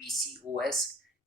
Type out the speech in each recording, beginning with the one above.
PCOS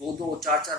2-2, 4-4,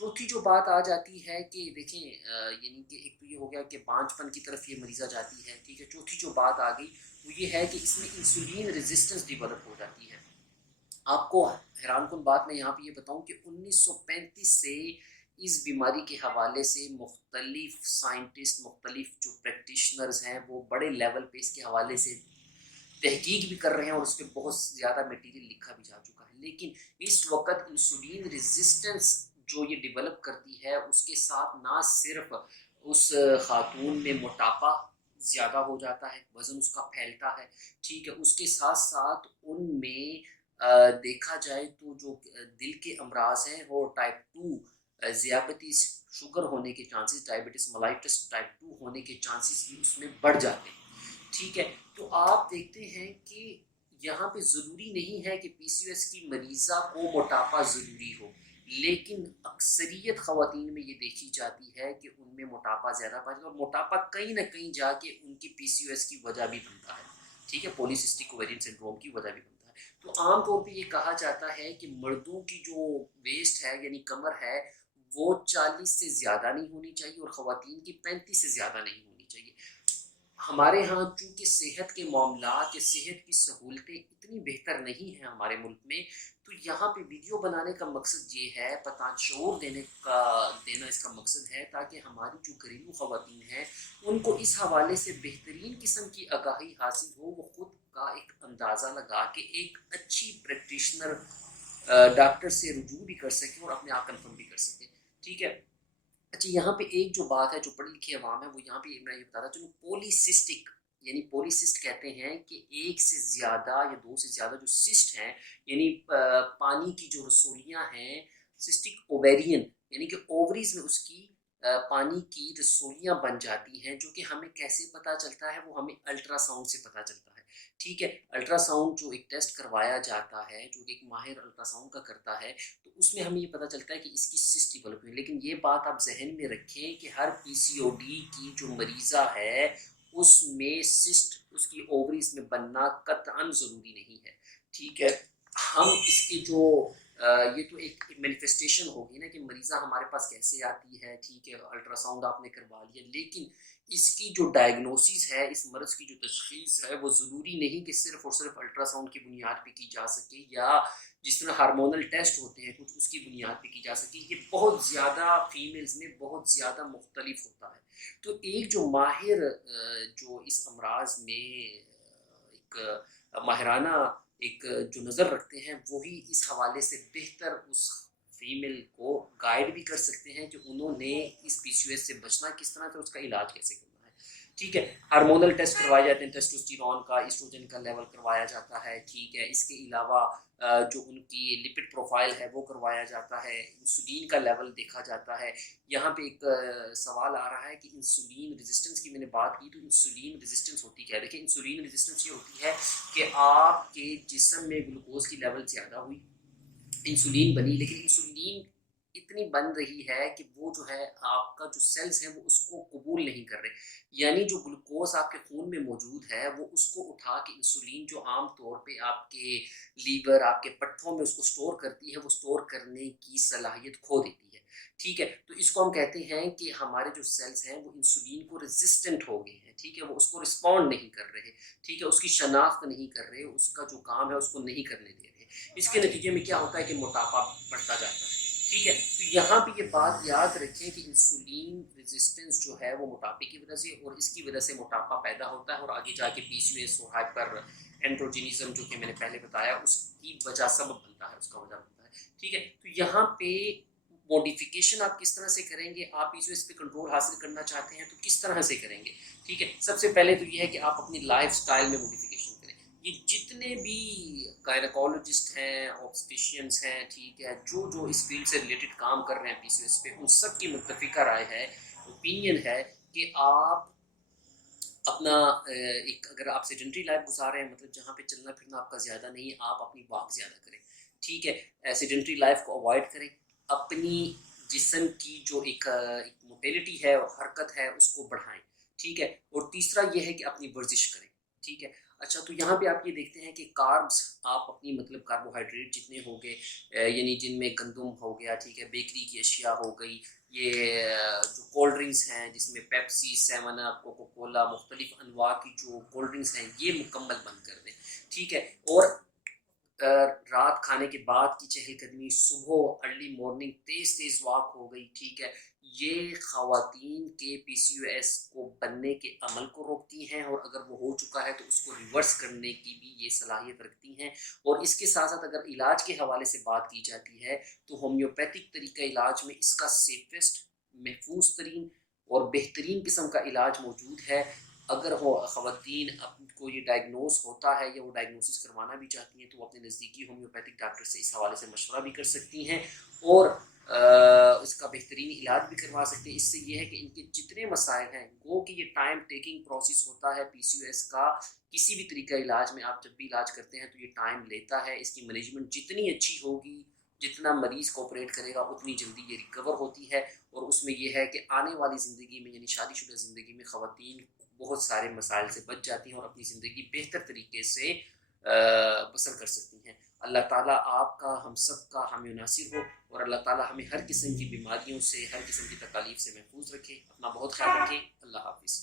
چوتھی جو بات آ جاتی ہے کہ دیکھیں یعنی کہ ایک تو یہ ہو گیا کہ بانجھ پن کی طرف یہ مریضہ جاتی ہے، ٹھیک ہے. چوتھی جو بات آ گئی وہ یہ ہے کہ اس میں انسولین ریزسٹنس ڈیولپ ہو جاتی ہے. آپ کو حیران کن بات میں یہاں پہ یہ بتاؤں کہ 1935 سے اس بیماری کے حوالے سے مختلف سائنٹسٹ، مختلف جو پریکٹیشنرز ہیں وہ بڑے لیول پہ اس کے حوالے سے تحقیق بھی کر رہے ہیں اور اس پہ بہت زیادہ میٹیریل لکھا بھی جا چکا ہے. لیکن اس وقت انسولین ریزسٹنس جو یہ ڈیولپ کرتی ہے اس کے ساتھ نہ صرف اس خاتون میں موٹاپا زیادہ ہو جاتا ہے، وزن اس کا پھیلتا ہے، ٹھیک ہے، اس کے ساتھ ساتھ ان میں دیکھا جائے تو جو دل کے امراض ہیں اور ٹائپ 2 ذیابیطس، شوگر ہونے کے چانسز، ڈائبٹس ملائٹس ٹائپ 2 ہونے کے چانسز بھی اس میں بڑھ جاتے ہیں. ٹھیک ہے. تو آپ دیکھتے ہیں کہ یہاں پہ ضروری نہیں ہے کہ پی سی او ایس کی مریضہ کو موٹاپا ضروری ہو، لیکن اکثریت خواتین میں یہ دیکھی جاتی ہے کہ ان میں موٹاپا زیادہ پایا جاتا ہے اور موٹاپا کہیں نہ کہیں جا کے ان کی پی سی او ایس کی وجہ بھی بنتا ہے. ٹھیک ہے، پولیسسٹک اوویرین سنڈروم کی وجہ بھی بنتا ہے. تو عام طور پہ یہ کہا جاتا ہے کہ مردوں کی جو ویسٹ ہے یعنی کمر ہے وہ 40 سے زیادہ نہیں ہونی چاہیے اور خواتین کی 35 سے زیادہ نہیں ہونی چاہیے. ہمارے ہاں چونکہ صحت کے معاملات یا صحت کی سہولتیں اتنی بہتر نہیں ہیں ہمارے ملک میں، تو یہاں پہ ویڈیو بنانے کا مقصد یہ ہے، پتہ شعور دینا اس کا مقصد ہے، تاکہ ہماری جو گھریلو خواتین ہیں ان کو اس حوالے سے بہترین قسم کی آگاہی حاصل ہو، وہ خود کا ایک اندازہ لگا کے ایک اچھی پریکٹیشنر ڈاکٹر سے رجوع بھی کر سکیں اور اپنے آپ کنفرم بھی کر سکیں. ٹھیک ہے. اچھا، یہاں پہ ایک جو بات ہے جو پڑھی لکھی عوام ہے وہ یہاں پہ میں یہ بتا رہا چلوں، پولیسسٹک یعنی پولیسسٹ کہتے ہیں کہ ایک سے زیادہ یا دو سے زیادہ جو سسٹ ہیں یعنی پانی کی جو رسولیاں ہیں، سسٹک اوویرین یعنی کہ اووریز میں اس کی پانی کی رسولیاں بن جاتی ہیں، جو کہ ہمیں کیسے پتہ چلتا ہے، وہ ہمیں الٹرا ساؤنڈ سے پتہ چلتا ہے. ٹھیک ہے. الٹرا ساؤنڈ جو ایک ٹیسٹ کروایا جاتا ہے جو کہ ایک ماہر الٹرا ساؤنڈ کا کرتا ہے، تو اس میں ہمیں یہ پتہ چلتا ہے کہ اس کی سسٹ ڈیولپ ہوئی. لیکن یہ بات آپ ذہن میں رکھیں کہ ہر پی سی او ڈی کی جو مریضہ ہے اس میں سسٹ اس کی اووریز میں بننا قطعاً ضروری نہیں ہے. ٹھیک ہے. ہم اس کی جو یہ تو ایک مینیفیسٹیشن ہوگی نا کہ مریضہ ہمارے پاس کیسے آتی ہے. ٹھیک ہے، الٹرا ساؤنڈ آپ نے کروا لیا، لیکن اس کی جو ڈائگنوسس ہے، اس مرض کی جو تشخیص ہے، وہ ضروری نہیں کہ صرف اور صرف الٹرا ساؤنڈ کی بنیاد پہ کی جا سکے، یا جس طرح ہارمونل ٹیسٹ ہوتے ہیں کچھ اس کی بنیاد پہ کی جا سکے. یہ بہت زیادہ فیمیلز میں بہت زیادہ مختلف ہوتا ہے. تو ایک جو ماہر جو اس امراض میں ایک ماہرانہ ایک جو نظر رکھتے ہیں، وہی اس حوالے سے بہتر اس فیمیل کو گائیڈ بھی کر سکتے ہیں کہ انہوں نے اس پی سی او ایس سے بچنا کس طرح سے، اس کا علاج کیسے کرنا ہے. ٹھیک ہے. ہارمونل ٹیسٹ کروائے جاتے ہیں، ٹیسٹوسٹیرون کا، ایسٹروجن کا لیول کروایا جاتا ہے. ٹھیک ہے. اس کے علاوہ جو ان کی لپڈ پروفائل ہے وہ کروایا جاتا ہے، انسولین کا لیول دیکھا جاتا ہے. یہاں پہ ایک سوال آ رہا ہے کہ انسولین ریزسٹنس کی میں نے بات کی، تو انسولین ریزسٹنس ہوتی کیا ہے؟ دیکھیں، انسولین ریزسٹنس یہ ہوتی ہے کہ آپ کے جسم میں گلوکوز کی لیول زیادہ ہوئی، انسولین بنی، لیکن انسولین اتنی بن رہی ہے کہ وہ جو ہے آپ کا جو سیلز ہیں وہ اس کو قبول نہیں کر رہے. یعنی جو گلوکوز آپ کے خون میں موجود ہے وہ اس کو اٹھا کے انسولین جو عام طور پہ آپ کے لیور، آپ کے پٹھوں میں اس کو سٹور کرتی ہے، وہ سٹور کرنے کی صلاحیت کھو دیتی ہے. ٹھیک ہے. تو اس کو ہم کہتے ہیں کہ ہمارے جو سیلز ہیں وہ انسولین کو ریزسٹنٹ ہو گئے ہیں. ٹھیک ہے. وہ اس کو رسپونڈ نہیں کر رہے. ٹھیک ہے. اس کی شناخت نہیں کر رہے، اس کا جو کام ہے اس کو نہیں کرنے دے رہے. اس کے نتیجے میں کیا ہوتا ہے کہ موٹاپا بڑھتا جاتا ہے. ٹھیک ہے. تو یہاں پہ یہ بات یاد رکھیں کہ انسولین ریزسٹنس جو ہے وہ موٹاپے کی وجہ سے، اور اس کی وجہ سے موٹاپا پیدا ہوتا ہے، اور آگے جا کے پی سی او ایس اور ہائپر اینڈروجینزم جو کہ میں نے پہلے بتایا اس کی وجہ سبب بنتا ہے، اس کا وجہ بنتا ہے. ٹھیک ہے. تو یہاں پہ موڈیفیکیشن آپ کس طرح سے کریں گے؟ آپ پی سی او ایس پہ کنٹرول حاصل کرنا چاہتے ہیں تو کس طرح سے کریں گے؟ ٹھیک ہے. سب سے پہلے تو یہ ہے کہ آپ اپنی لائف سٹائل میں موڈیفیکیشن کریں. یہ جتنے بھی گائنیکولوجسٹ ہیں، آبسٹیشینس ہیں، ٹھیک ہے، جو اس فیلڈ سے ریلیٹڈ کام کر رہے ہیں پی سی او ایس پہ، ان سب کی متفقہ رائے ہے، اوپینین ہے کہ آپ اپنا ایک، اگر آپ سیڈنٹری لائف گزار رہے ہیں، مطلب جہاں پہ چلنا پھرنا آپ کا زیادہ نہیں ہے، آپ اپنی واک زیادہ کریں. ٹھیک ہے. سیڈنٹری لائف کو اوائڈ کریں. اپنی جسم کی جو ایک موٹیلٹی ہے اور حرکت ہے اس کو بڑھائیں. ٹھیک ہے. اور تیسرا یہ ہے کہ اپنی ورزش کریں. ٹھیک ہے. اچھا، تو یہاں پہ آپ یہ دیکھتے ہیں کہ کاربس آپ اپنی مطلب کاربوہائیڈریٹ جتنے ہو گئے یعنی جن میں گندم ہو گیا، ٹھیک ہے، بیکری کی اشیاء ہو گئی، یہ جو کولڈ ڈرنکس ہیں جس میں پیپسی، سیون اپ، کوکو کولا، مختلف انواع کی جو کولڈ ڈرنکس ہیں یہ مکمل بند کر دیں، ٹھیک ہے۔ اور رات کھانے کے بعد کی چہل قدمی، صبح ارلی مارننگ تیز تیز واک ہو گئی، ٹھیک ہے، یہ خواتین کے پی سی او ایس کو بننے کے عمل کو روکتی ہیں، اور اگر وہ ہو چکا ہے تو اس کو ریورس کرنے کی بھی یہ صلاحیت رکھتی ہیں۔ اور اس کے ساتھ ساتھ اگر علاج کے حوالے سے بات کی جاتی ہے تو ہومیوپیتھک طریقہ علاج میں اس کا سیفسٹ، محفوظ ترین اور بہترین قسم کا علاج موجود ہے۔ اگر خواتین کو یہ ڈائگنوز ہوتا ہے یا وہ ڈائگنوسس کروانا بھی چاہتی ہیں تو وہ اپنے نزدیکی ہومیوپیتھک ڈاکٹر سے اس حوالے سے مشورہ بھی کر سکتی ہیں، اور اس کا بہترین علاج بھی کروا سکتے ہیں۔ اس سے یہ ہے کہ ان کے جتنے مسائل ہیں، گو کہ یہ ٹائم ٹیکنگ پروسیس ہوتا ہے پی سی او ایس کا، کسی بھی طریقہ علاج میں آپ جب بھی علاج کرتے ہیں تو یہ ٹائم لیتا ہے۔ اس کی مینجمنٹ جتنی اچھی ہوگی، جتنا مریض کوپریٹ کرے گا، اتنی جلدی یہ ریکور ہوتی ہے، اور اس میں یہ ہے کہ آنے والی زندگی میں یعنی شادی شدہ زندگی میں خواتین بہت سارے مسائل سے بچ جاتی ہیں اور اپنی زندگی بہتر طریقے سے بسر کر سکتی ہیں۔ اللہ تعالیٰ آپ کا، ہم سب کا حامی و ناصر ہو، اور اللہ تعالیٰ ہمیں ہر قسم کی بیماریوں سے، ہر قسم کی تکالیف سے محفوظ رکھے۔ اپنا بہت خیال رکھیں۔ اللہ حافظ۔